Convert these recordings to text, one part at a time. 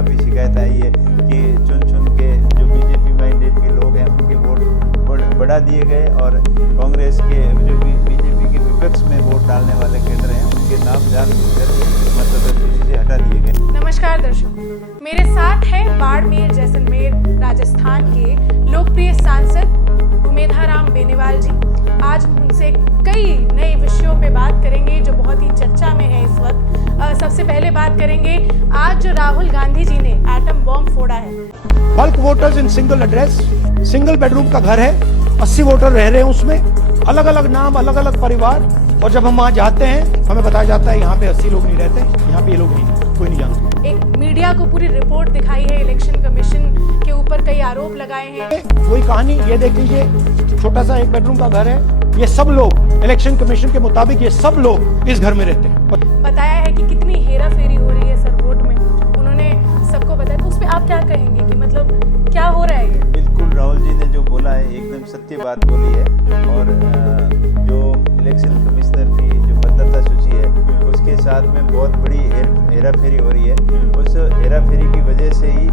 काफ़ी शिकायत आई है कि चुन चुन के जो बीजेपी माइंडेड के लोग हैं उनके वोट बढ़ा दिए गए और कांग्रेस के जो बीजेपी के विपक्ष में वोट डालने वाले केडर हैं उनके नाम जानबूझकर मतदाता सूची से हटा दिए गए। नमस्कार दर्शकों, मेरे साथ है बाड़मेर जैसलमेर राजस्थान के लोकप्रिय सांसद उमेधाराम बेनीवाल जी। आज हम उनसे कई नए विषयों पे बात करेंगे जो बहुत ही चर्चा में है इस वक्त। सबसे पहले बात करेंगे आज जो राहुल गांधी जी ने एटम बॉम्ब फोड़ा है। Bulk voters in single address, single bedroom का घर है, 80 वोटर रह रहे हैं उसमें, अलग अलग नाम, अलग अलग परिवार। और जब हम वहाँ जाते हैं हमें बताया जाता है यहाँ पे 80 लोग नहीं रहते, यहाँ पे ये लोग नहीं, कोई नहीं जानता। एक मीडिया को पूरी रिपोर्ट दिखाई है, इलेक्शन कमीशन के ऊपर कई आरोप लगाए हैं। वही कहानी ये देख लीजिए, छोटा सा 1 बेडरूम का घर है, ये सब लोग इलेक्शन कमीशन के मुताबिक ये सब लोग इस घर में रहते हैं। बताया है कि कितनी हेरा फेरी हो रही है सर वोट में, उन्होंने सबको बताया, तो उस पर आप क्या कहेंगे कि मतलब क्या हो रहा है ये? बिल्कुल, राहुल जी ने जो बोला है एकदम सत्य बात बोली है। और जो इलेक्शन कमिश्नर की जो मतदाता सूची है उसके साथ में बहुत बड़ी हेरा फेरी हो रही है। उस हेरा फेरी की वजह से ही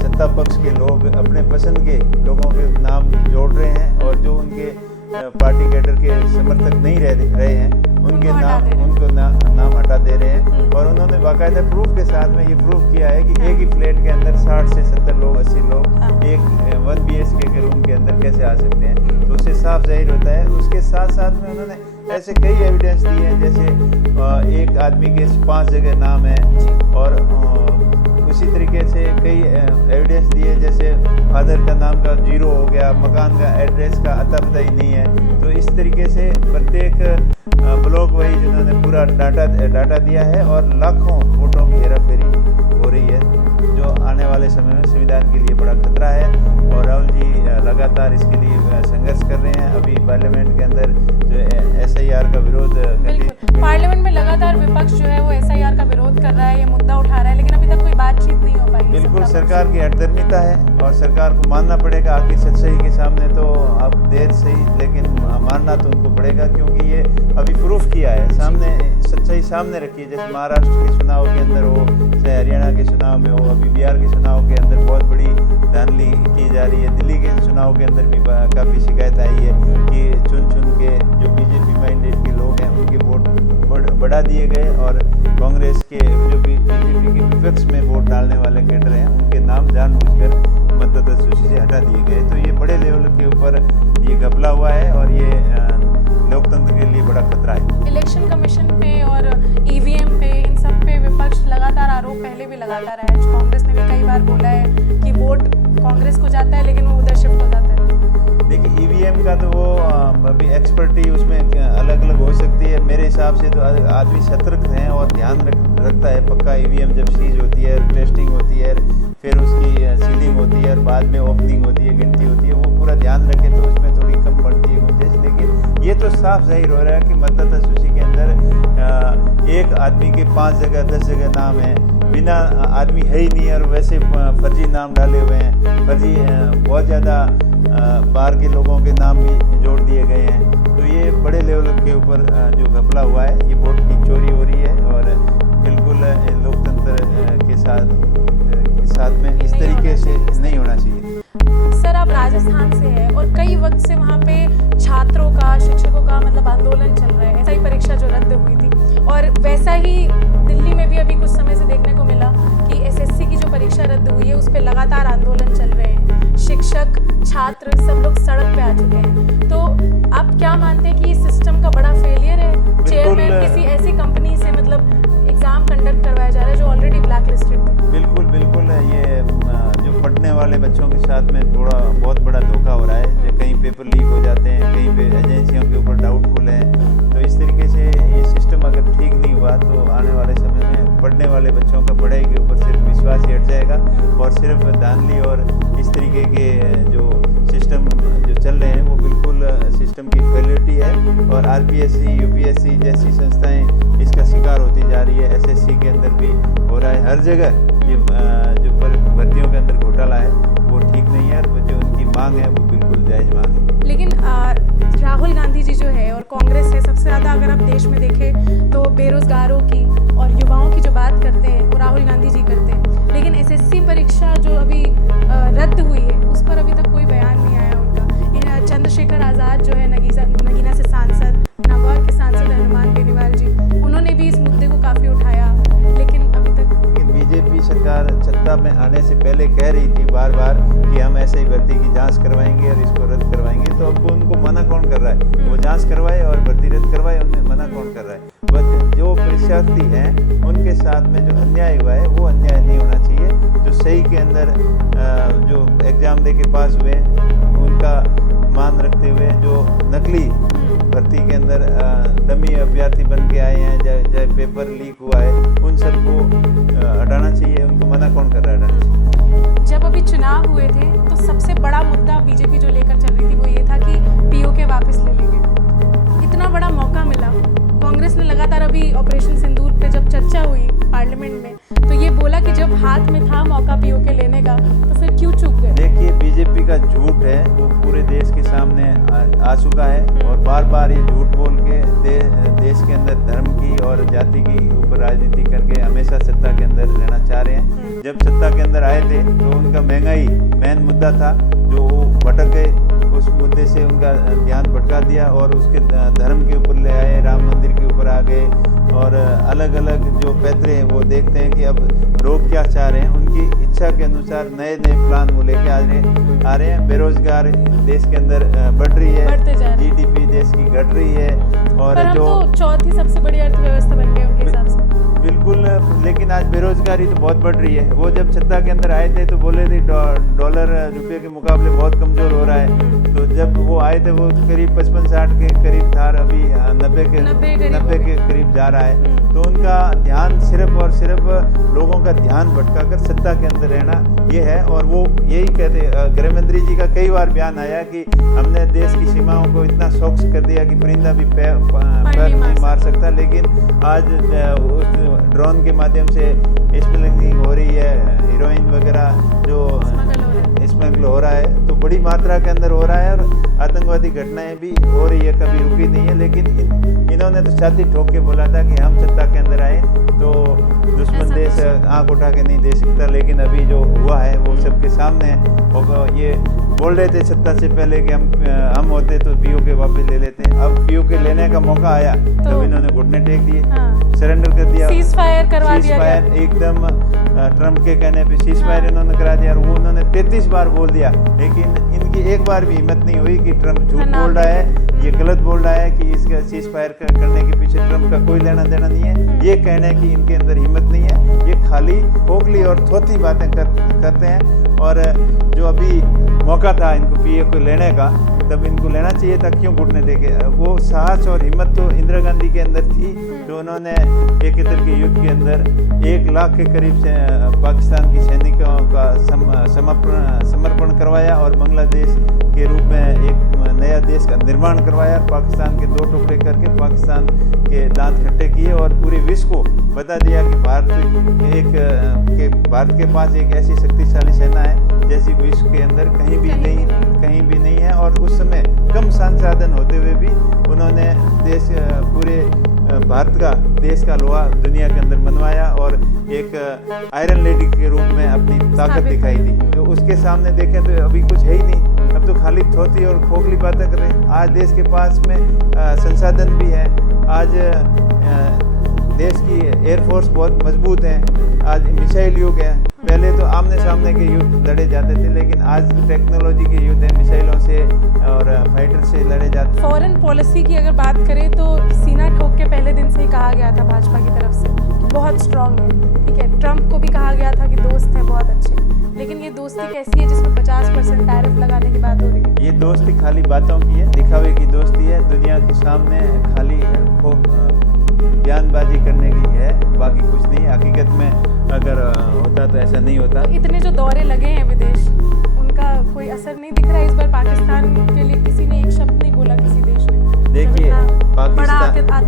सत्ता पक्ष के लोग अपने पसंद के लोगों के नाम जोड़ रहे हैं और जो उनके पार्टी कैडर के समर्थक नहीं रहे हैं उनको नाम हटा दे रहे हैं। और उन्होंने बाकायदा प्रूफ के साथ में ये प्रूफ किया है कि एक ही फ्लैट के अंदर 60 से 70 लोग, 80 लोग एक 1 BHK के रूम के अंदर कैसे आ सकते हैं, तो उससे साफ जाहिर होता है। उसके साथ साथ में उन्होंने ऐसे कई एविडेंस दिए हैं, जैसे एक आदमी के 5 जगह नाम है और उसी तरीके से कई एविडेंस दिए, जैसे फादर का नाम का 0 हो गया, मकान का एड्रेस का अता पता ही नहीं है। तो इस तरीके से प्रत्येक ब्लॉक वाइज जिन्होंने पूरा डाटा दिया है और लाखों वोटों की हेराफेरी हो रही है, जो आने वाले समय में संविधान के लिए बड़ा खतरा है। और राहुल जी लगातार इसके लिए संघर्ष कर रहे हैं। अभी पार्लियामेंट के अंदर जो SIR का विरोध, पार्लियामेंट में लगातार विपक्ष जो है वो SIR का विरोध कर रहा है, ये मुद्दा उठा रहा है, लेकिन अभी तक कोई बातचीत नहीं हो पाई। बिल्कुल, सरकार की हठधर्मिता है और सरकार को मानना पड़ेगा। आखिर सच्चाई के सामने तो अब देर से ही, लेकिन मानना तो उनको पड़ेगा, क्योंकि ये अभी प्रूफ किया है, सामने सच्चाई सामने रखी है। जैसे महाराष्ट्र के चुनाव के अंदर हो, चाहे हरियाणा के चुनाव में हो, अभी बिहार के चुनाव के अंदर बहुत बड़ी धांधली की जा रही है। दिल्ली के चुनाव के अंदर भी काफ़ी शिकायत आई है कि चुन चुन के जो बीजेपी माइंडेड के लोग हैं उनके वोट बढ़ा दिए गए और कांग्रेस के जो बीजेपी के विपक्ष में वोट डालने वाले केडर हैं उनके नाम जानबूझकर मतदाता सूची से हटा दिए गए। तो ये बड़े लेवल के ऊपर ये घपला हुआ है और ये लोकतंत्र के लिए बड़ा खतरा है। इलेक्शन कमीशन पे और EVM पे, इन सब पे विपक्ष लगातार आरोप पहले भी लगाता रहा है। कांग्रेस ने भी कई बार बोला है कि वोट कांग्रेस को जाता है लेकिन वो उधर शिफ्ट हो जाता है। देखिए, EVM का तो वो अभी एक्सपर्टी उसमें अलग अलग हो सकती है। मेरे हिसाब से तो आदमी सतर्क हैं और ध्यान रखता है पक्का। EVM जब सीज होती है, टेस्टिंग होती है, फिर उसकी सीलिंग होती है और बाद में ओपनिंग होती है, गिनती होती है, वो पूरा ध्यान रखे तो उसमें थोड़ी कम पड़ती है गुंजाइश। लेकिन ये तो साफ जाहिर हो रहा है कि मतदाता सूची के अंदर एक आदमी के 5 जगह 10 जगह नाम है, बिना आदमी है ही नहीं और वैसे फर्जी नाम डाले हुए हैं, फर्जी बहुत ज़्यादा बाहर के लोगों के नाम भी जोड़ दिए गए हैं। तो ये बड़े लेवल के ऊपर जो घपला हुआ है, ये वोट की चोरी हो रही है और बिल्कुल लोकतंत्र के साथ में इस तरीके से नहीं होना चाहिए। सर, आप राजस्थान से हैं और कई वक्त से वहाँ पे छात्रों का, शिक्षकों का मतलब आंदोलन चल रहा है। ऐसा ही परीक्षा जो रद्द हुई थी और वैसा ही दिल्ली में भी अभी कुछ समय से देखने को मिला कि SSC की जो परीक्षा रद्द हुई है उस पर लगातार आंदोलन चल रहे हैं। शिक्षक, छात्र सब लोग सड़क पे आ चुके हैं। तो आप क्या मानते हैं कि इस सिस्टम का बड़ा फेलियर है? चेयरमैन किसी ऐसी कंपनी से मतलब एग्जाम कंडक्ट करवाया जा रहा है जो ऑलरेडी ब्लैक लिस्टेड थी। बिल्कुल, ये जो पढ़ने वाले बच्चों के साथ में बहुत बड़ा धोखा हो रहा है। कहीं पेपर लीक हो जाते हैं, कहीं पे एजेंसियों के ऊपर डाउटफुल है। तो इस तरीके से ये सिस्टम अगर ठीक नहीं हुआ तो आने वाले समय में पढ़ने वाले बच्चों का पढ़ाई के ऊपर सिर्फ विश्वास ही हट जाएगा और सिर्फ धांधली और इस तरीके के जो सिस्टम जो चल रहे हैं वो बिल्कुल सिस्टम की फेलियरिटी है। और RPSC, UPSC जैसी संस्थाएं इसका शिकार होती जा रही है। SSC के अंदर भी हो रहा है, हर जगह ये जो भर्तियों के अंदर घोटाला है वो ठीक नहीं है। जो उनकी मांग है वो बिल्कुल जायज़ मांग है। लेकिन राहुल गांधी जी जो है और कांग्रेस है, सबसे ज़्यादा अगर आप देश में देखें तो बेरोजगारों की और युवाओं की जो बात करते हैं वो राहुल गांधी जी करते हैं। अभी रद्द हुई है उस पर अभी तक कोई बयान नहीं आया उनका। चंद्रशेखर आज़ाद जो है नगीना से सांसद, नागौर के सांसद हनुमान बेनीवाल जी, उन्होंने भी इस मुद्दे को काफ़ी उठाया, लेकिन अभी तक बीजेपी सरकार सत्ता में आने से पहले कह रही थी बार बार कि हम ऐसे ही भर्ती की जांच करवाएंगे और इसको रद्द करवाएंगे, तो अब उनको मना कौन कर रहा है? वो जांच करवाए और भर्ती रद्द करवाए, उन्हें मना कौन कर रहा है? बट जो परीक्षार्थी हैं उनके साथ में जो अन्याय हुआ है वो अन्याय नहीं होना चाहिए। जो सही के अंदर जो एग्जाम दे के पास हुए उनका मान रखते हुए जो नकली भर्ती के अंदर डमी अभ्यर्थी बन के आए हैं, चाहे पेपर लीक हुआ है, उन सबको हटाना चाहिए। उनको मना कौन कर रहा है हटाने से? जब अभी चुनाव हुए थे तो सबसे बड़ा मुद्दा बीजेपी जो लेकर चल रही थी वो ये था कि पीओके वापस ले लेंगे। इतना बड़ा मौका मिला, कांग्रेस ने लगातार अभी ऑपरेशन सिंदूर पे जब चर्चा हुई पार्लियामेंट में तो ये बोला कि जब हाथ में था मौका पीओके लेने का तो फिर क्यों चूक गए? देखिए, बीजेपी का झूठ है वो पूरे देश के सामने आ चुका है और बार बार ये झूठ बोल के देश के अंदर धर्म की और जाति की ऊपर राजनीति करके हमेशा सत्ता के अंदर रहना चाह रहे हैं। जब सत्ता के अंदर आए थे तो उनका महंगाई मेन मुद्दा था, जो वो भटक गए, उस मुद्दे से उनका ध्यान भटका दिया और उसके धर्म के ऊपर ले आए, राम मंदिर के ऊपर आ गए और अलग अलग जो पैतरे हैं वो देखते हैं कि अब लोग क्या चाह रहे हैं, उनकी इच्छा के अनुसार नए नए प्लान वो लेके आ रहे हैं। बेरोजगार देश के अंदर बढ़ रही है, जीडीपी देश की घट रही है और पर हम जो तो चौथी सबसे बड़ी अर्थव्यवस्था बन गए उनके हिसाब से। बिल्कुल, लेकिन आज बेरोजगारी तो बहुत बढ़ रही है। वो जब सत्ता के अंदर आए थे तो बोले थे डॉलर रुपये के मुकाबले बहुत कमज़ोर हो रहा है, तो जब वो आए थे वो करीब 55-60 के करीब था, अभी 90 के करीब जा रहा है। तो उनका ध्यान सिर्फ और सिर्फ लोगों का ध्यान भटका कर सत्ता के अंदर रहना ये है। और वो यही कहते, गृह मंत्री जी का कई बार बयान आया कि हमने देश की सीमाओं को इतना सौक्ष कर दिया कि परिंदा भी पैर नहीं मार सकता, लेकिन आज उस ड्रोन के माध्यम से स्मगलिंग हो रही है, हीरोइन वगैरह जो स्मगल हो रहा है तो बड़ी मात्रा के अंदर हो रहा है और आतंकवादी घटनाएं भी हो रही है, कभी रुकी नहीं है। लेकिन इन्होंने तो छाती ठोक के बोला था कि हम सत्ता के अंदर आए तो दुश्मन देश आंख उठा के नहीं दे सकता, लेकिन अभी जो हुआ है वो सबके सामने है। और ये बोल रहे थे सत्ता से पहले कि हम होते तो पीओके वापस ले लेते, अब पीओके लेने का मौका आया तो इन्होंने घुटने टेक दिए, सरेंडर कर दिया, सीज फायर करवा दिया, एकदम ट्रम्प के कहने पे सीज फायर इन्होंने करा दिया। और वो उन्होंने 33 बार बोल दिया, लेकिन इनकी एक बार भी हिम्मत नहीं हुई कि ट्रम्प झूठ बोल रहा है, ये गलत बोल रहा है, कि इसका सीज फायर करने के पीछे ट्रम्प का कोई लेना देना नहीं है। ये कहने की इनके अंदर हिम्मत नहीं है, ये खाली खोखली और थोथी बातें करते हैं। और जो अभी मौका था इनको पीओके लेने का, तब इनको लेना चाहिए था, क्यों घुटने देके? वो साहस और हिम्मत तो इंदिरा गांधी के अंदर थी, जो उन्होंने 71 के युद्ध के अंदर 1 लाख के करीब से पाकिस्तान की सैनिकों का समर्पण करवाया और बांग्लादेश के रूप में एक नया देश का निर्माण करवाया। पाकिस्तान के 2 टुकड़े करके पाकिस्तान के दांत खट्टे किए और पूरे विश्व को बता दिया कि भारत के पास एक ऐसी शक्तिशाली सेना है जैसी विश्व के अंदर कहीं भी नहीं है। और उस समय कम संसाधन होते हुए भी उन्होंने पूरे भारत का देश का लोहा दुनिया के अंदर मनवाया और एक आयरन लेडी के रूप में अपनी ताकत दिखाई दी। तो उसके सामने देखें तो अभी कुछ है ही नहीं, अब तो खाली थोथी और खोखली बातें कर रहे हैं। आज देश के पास में संसाधन भी है, आज देश की एयरफोर्स बहुत मजबूत है, आज मिसाइल युग है। पहले तो आमने सामने के युद्ध लड़े जाते थे, लेकिन आज टेक्नोलॉजी के युद्ध है, मिसाइलों से और फाइटर से लड़े जाते। फॉरेन पॉलिसी की अगर बात करें तो सीना ठोक के पहले दिन से ही कहा गया था भाजपा की तरफ से कि बहुत स्ट्रांग है, ठीक है। ट्रम्प को भी कहा गया था कि दोस्त हैं बहुत अच्छे, लेकिन ये दोस्ती कैसी है जिसमें 50% टैरिफ लगाने की बात हो रही है? ये दोस्ती खाली बातों की है, दिखावे की दोस्ती है, दुनिया के सामने खाली बयानबाजी करने की है, बाकी कुछ नहीं। हकीकत में अगर होता तो ऐसा नहीं होता। तो इतने जो दौरे लगे हैं विदेश, उनका कोई असर नहीं दिख रहा है इस बार? पाकिस्तान के लिए किसी ने एक शब्द नहीं बोला किसी देश ने। देखिए,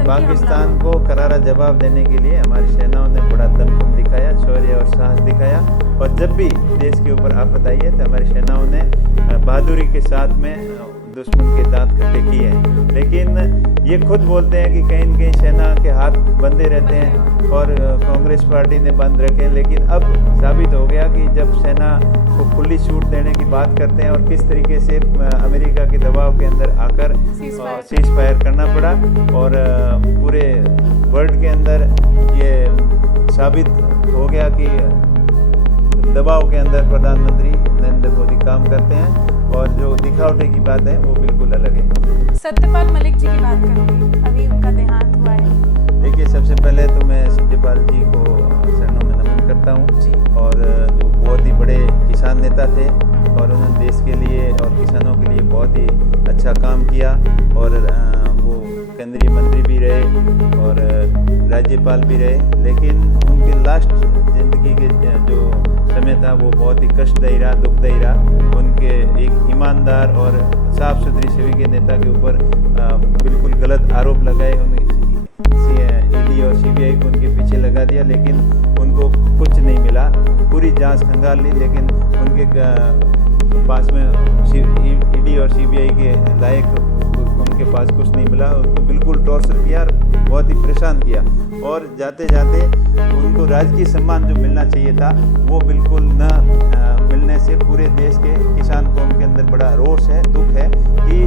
पाकिस्तान को करारा जवाब देने के लिए हमारी सेनाओं ने बड़ा दमखम दिखाया, शौर्य और साहस दिखाया। और जब भी देश के ऊपर आफत आई है तो हमारी सेनाओं ने बहादुरी के साथ में दुश्मन के दांत खट्टे किए हैं। लेकिन ये खुद बोलते हैं कि कहीं न कहीं सेना के हाथ बंधे रहते हैं और कांग्रेस पार्टी ने बंद रखे। लेकिन अब साबित हो गया कि जब सेना को खुली छूट देने की बात करते हैं और किस तरीके से अमेरिका के दबाव के अंदर आकर सीज फायर करना पड़ा और पूरे वर्ल्ड के अंदर ये साबित हो गया कि दबाव के अंदर प्रधानमंत्री नरेंद्र मोदी काम करते हैं और जो दिखावटे की बात है वो बिल्कुल अलग है। सत्यपाल मलिक जी की बात करूंगी, अभी उनका देहांत हुआ है। देखिए, सबसे पहले तो मैं सत्यपाल जी को चरणों में नमन करता हूँ और जो बहुत ही बड़े किसान नेता थे और उन्होंने देश के लिए और किसानों के लिए बहुत ही अच्छा काम किया और वो केंद्रीय मंत्री भी रहे और राज्यपाल भी रहे। लेकिन उनके लास्ट जिंदगी के जो समय था वो बहुत ही कष्टदायी रहा, दुखदायी रहा। उनके एक ईमानदार और साफ सुथरी छवि के नेता के ऊपर बिल्कुल गलत आरोप लगाए, ईडी और सीबीआई को उनके पीछे लगा दिया, लेकिन उनको कुछ नहीं मिला। पूरी जांच खंगाल ली, लेकिन उनके पास में ईडी और सीबीआई के लायक उनके पास कुछ नहीं मिला। उनको बिल्कुल टॉर्चर किया और बहुत ही परेशान किया और जाते जाते उनको राजकीय सम्मान जो मिलना चाहिए था वो बिल्कुल न मिलने से पूरे देश के किसान कौम के अंदर बड़ा रोष है, दुख है कि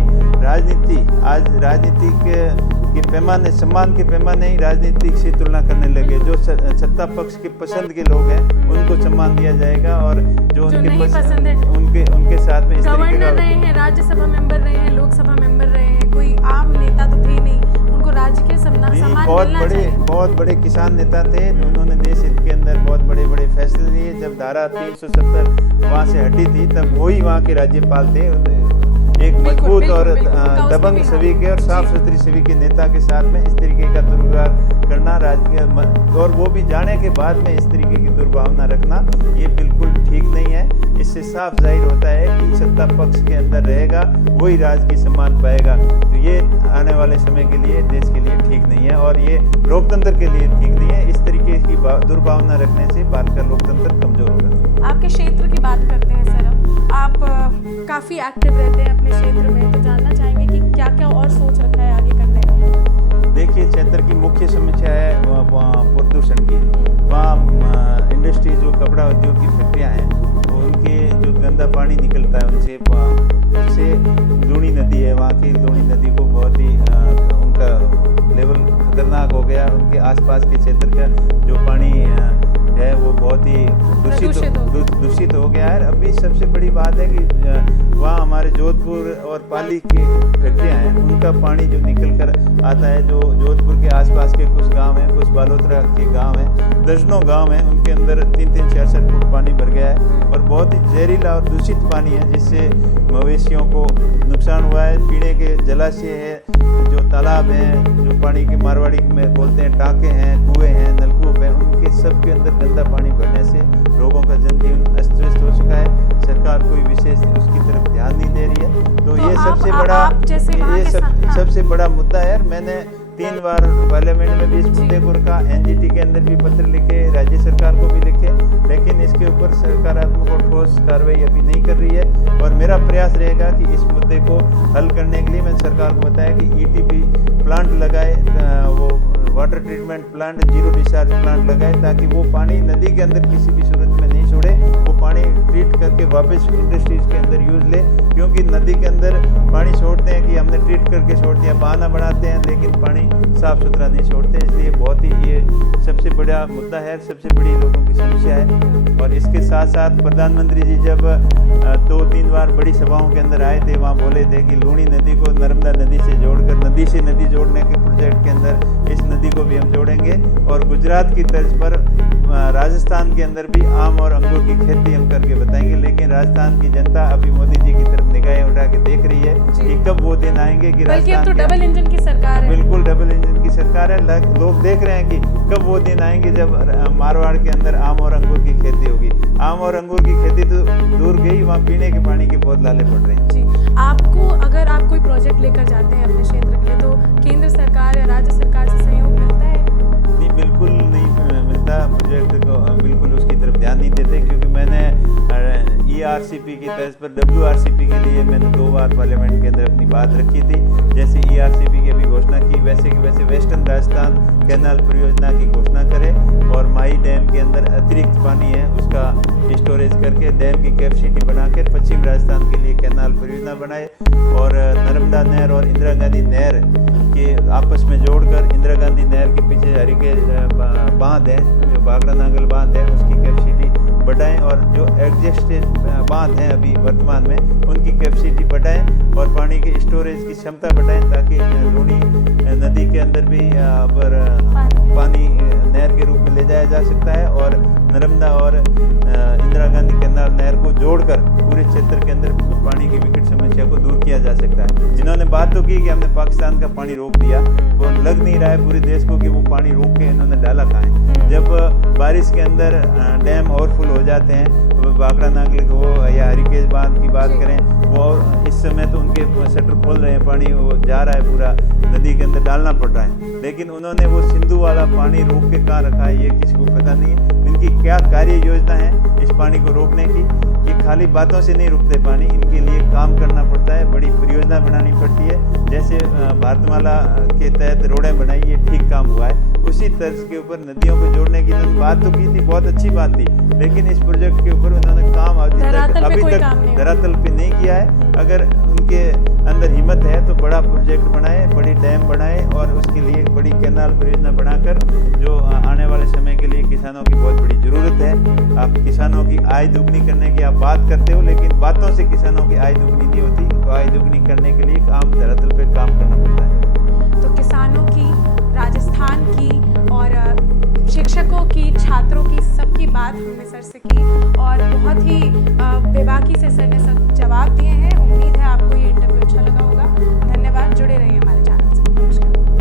आज राजनीतिक के पैमाने, सम्मान के पैमाने ही राजनीतिक से तुलना करने लगे। जो सत्ता पक्ष के पसंद के लोग हैं उनको सम्मान दिया जाएगा और जो उनके पसंद है उनके साथ में इस तरीके का रहे हैं, राज्यसभा मेंबर रहे हैं, लोकसभा मेंबर रहे हैं, कोई आम नेता तो थे नहीं, उनको राजकीय सम्मान बहुत बड़े किसान नेता थे। उन्होंने देश हित के अंदर बहुत बड़े फैसले लिए। जब धारा 370 वहाँ से हटी थी तब वही वहाँ के राज्यपाल थे। एक मजबूत और दबंग छवि के और साफ सुथरी छवि के नेता के साथ में इस तरीके का दुर्व्यवहार करना राजकीय और वो भी जाने के बाद में इस तरीके की दुर्भावना रखना ये बिल्कुल ठीक नहीं है। इससे साफ जाहिर होता है कि सत्ता पक्ष के अंदर रहेगा वही राजकीय सम्मान पाएगा। तो ये आने वाले समय के लिए देश के लिए ठीक नहीं है और ये लोकतंत्र के लिए ठीक नहीं है। इस तरीके की दुर्भावना रखने से भारत का लोकतंत्र कमजोर होगा। आपके क्षेत्र की बात करते हैं सर, आप काफ़ी एक्टिव रहते हैं अपने क्षेत्र में, तो जानना चाहेंगे कि क्या क्या और सोच रखा है आगे करने का। देखिए, क्षेत्र की मुख्य समस्या है वहाँ प्रदूषण की। वहाँ इंडस्ट्री जो कपड़ा उद्योग की फैक्ट्रियाँ हैं उनके जो गंदा पानी निकलता है उससे लूणी नदी है, वहाँ की लूणी नदी को बहुत ही उनका लेवल खतरनाक हो गया। उनके आसपास के क्षेत्र का जो पानी है वो बहुत ही दूषित हो गया है। अभी सबसे बड़ी बात है कि वहाँ हमारे जोधपुर और पाली की फैक्ट्रियाँ हैं, उनका पानी जो निकल कर आता है, जो जोधपुर के आसपास के कुछ गांव हैं, कुछ बालोतरा के गांव हैं, दर्जनों गांव हैं, उनके अंदर 3-3, 4-4 फुट पानी भर गया है और बहुत ही जहरीला और दूषित पानी है जिससे मवेशियों को नुकसान हुआ है। पीने के जलाशय है, जो तालाब हैं, जो पानी के मारवाड़ी में बोलते हैं टाँके हैं, कुएँ हैं, नलकूप हैं, उनके सब के अंदर गंदा पानी भरने से लोगों का जनजीवन अस्त व्यस्त हो चुका है। सरकार कोई विशेष उसकी तरफ ध्यान नहीं दे रही है। तो ये सबसे बड़ा मुद्दा है। मैंने 3 बार पार्लियामेंट में भी इस मुद्दे को रखा, एनजीटी के अंदर भी पत्र लिखे, राज्य सरकार को भी लिखे, लेकिन इसके ऊपर सकारात्मक और ठोस कार्रवाई अभी नहीं कर रही है। और मेरा प्रयास रहेगा कि इस मुद्दे को हल करने के लिए मैंने सरकार को बताया कि ईटीपी प्लांट लगाए, वो water treatment plant, zero discharge plant लगाए, ताकि वो पानी नदी के अंदर किसी भी सूरत में नहीं छोड़े, वो पानी ट्रीट करके वापस इंडस्ट्रीज के अंदर यूज ले। क्योंकि नदी के अंदर पानी छोड़ते हैं कि हमने ट्रीट करके छोड़ दिया, बहाना बनाते हैं, लेकिन पानी साफ सुथरा नहीं छोड़ते। इसलिए बहुत ही ये सबसे बड़ा मुद्दा है, सबसे बड़ी लोगों की समस्या है। और इसके साथ साथ प्रधानमंत्री जी जब 2-3 बार बड़ी सभाओं के अंदर आए थे, वहाँ बोले थे कि लूणी नदी को नर्मदा नदी से जोड़कर नदी से नदी जोड़ने के प्रोजेक्ट के अंदर इस नदी को भी हम जोड़ेंगे। और गुजरात की तर्ज पर राजस्थान के अंदर भी आम और अंगूर की खेती हम करके बताएंगे। लेकिन राजस्थान की जनता अभी मोदी जी की तरफ निगाहें उठा के देख रही है कि कब वो दिन आएंगे कि राजस्थान तो डबल इंजन की सरकार है। बिल्कुल डबल इंजन की सरकार है। लोग देख रहे हैं कि कब वो दिन आएंगे जब मारवाड़ के अंदर आम और अंगूर की खेती होगी। आम और अंगूर की खेती तो दूर गई, वहाँ पीने के पानी के बहुत लाले पड़ रहे हैं। जी, आपको अगर आप कोई प्रोजेक्ट लेकर जाते हैं अपने क्षेत्र के लिए, तो केंद्र सरकार या राज्य सरकार से सहयोग मिलता है? नहीं, बिल्कुल नहीं मिलता। प्रोजेक्ट को बिल्कुल उसकी तरफ ध्यान नहीं देते, क्योंकि मैंने ERCP की तर्ज पर WRCP के लिए मैंने 2 बार पार्लियामेंट के अंदर अपनी बात रखी थी। जैसे ERCP की अभी घोषणा की, वैसे कि वैसे वेस्टर्न राजस्थान कैनाल परियोजना की घोषणा करे और माही डैम के अंदर अतिरिक्त पानी है उसका स्टोरेज करके डैम की कैपेसिटी बनाकर पश्चिम राजस्थान के लिए कैनाल परियोजना बनाए और नर्मदा नहर और इंदिरा गांधी नहर के आपस में जोड़कर इंदिरा गांधी नहर के पीछे हरिकेश बांध है, जो बागड़ा नांगल बांध है, उसकी कैपेसिटी बढ़ाएं और जो एडजस्टेड बांध हैं अभी वर्तमान में उनकी कैपेसिटी बढ़ाएं और पानी के स्टोरेज की क्षमता बढ़ाएं ताकि लूनी नदी के अंदर भी पानी नहर के रूप में ले जाया जा सकता है और नर्मदा और इंदिरा गांधी कैनाल नहर को जोड़कर पूरे क्षेत्र के अंदर पानी की विकट समस्या को दूर किया जा सकता है। जिन्होंने बात तो की कि हमने पाकिस्तान का पानी रोक दिया, वो लग नहीं रहा है पूरे देश को कि वो पानी रोक के इन्होंने डाला कहाँ है। जब बारिश के अंदर डैम ओवरफुल हो जाते हैं, बागड़ा नांगल को या हरिकेश बांध की बात करें, वो और इस समय तो उनके शटर खोल रहे हैं, पानी वो जा रहा है पूरा नदी के अंदर डालना पड़ रहा है, लेकिन उन्होंने वो सिंधु वाला पानी रोक के कहाँ रखा है ये किसी को पता नहीं है। इनकी क्या कार्य योजना है इस पानी को रोकने की? ये खाली बातों से नहीं रुकते पानी, इनके लिए काम करना पड़ता है, बड़ी परियोजना बनानी पड़ती है। जैसे भारतमाला के तहत रोडें बनाई, ये ठीक काम हुआ है, उसी तर्ज के ऊपर नदियों को जोड़ने की उन्होंने बात तो की थी, बहुत अच्छी बात थी, लेकिन इस प्रोजेक्ट के ऊपर उन्होंने काम अभी तक धरातल पे नहीं किया है। अगर उनके अंदर हिम्मत है तो बड़ा प्रोजेक्ट बनाए, बड़ी डैम बनाए और उसके लिए बड़ी कैनाल परियोजना बनाकर जो आने वाले समय के लिए किसानों की बहुत बड़ी ज़रूरत है। आप किसानों की आय दुगनी करने की आप बात करते हो, लेकिन बातों से किसानों की आय दुगनी नहीं होती, तो आय दुगनी करने के लिए काम धरातल पे काम करना पड़ता है। तो किसानों की, राजस्थान की और शिक्षकों की, छात्रों की, सबकी बात हमने सर से की और बहुत ही बेबाकी से सर ने सब जवाब दिए हैं। उम्मीद है आपको ये इंटरव्यू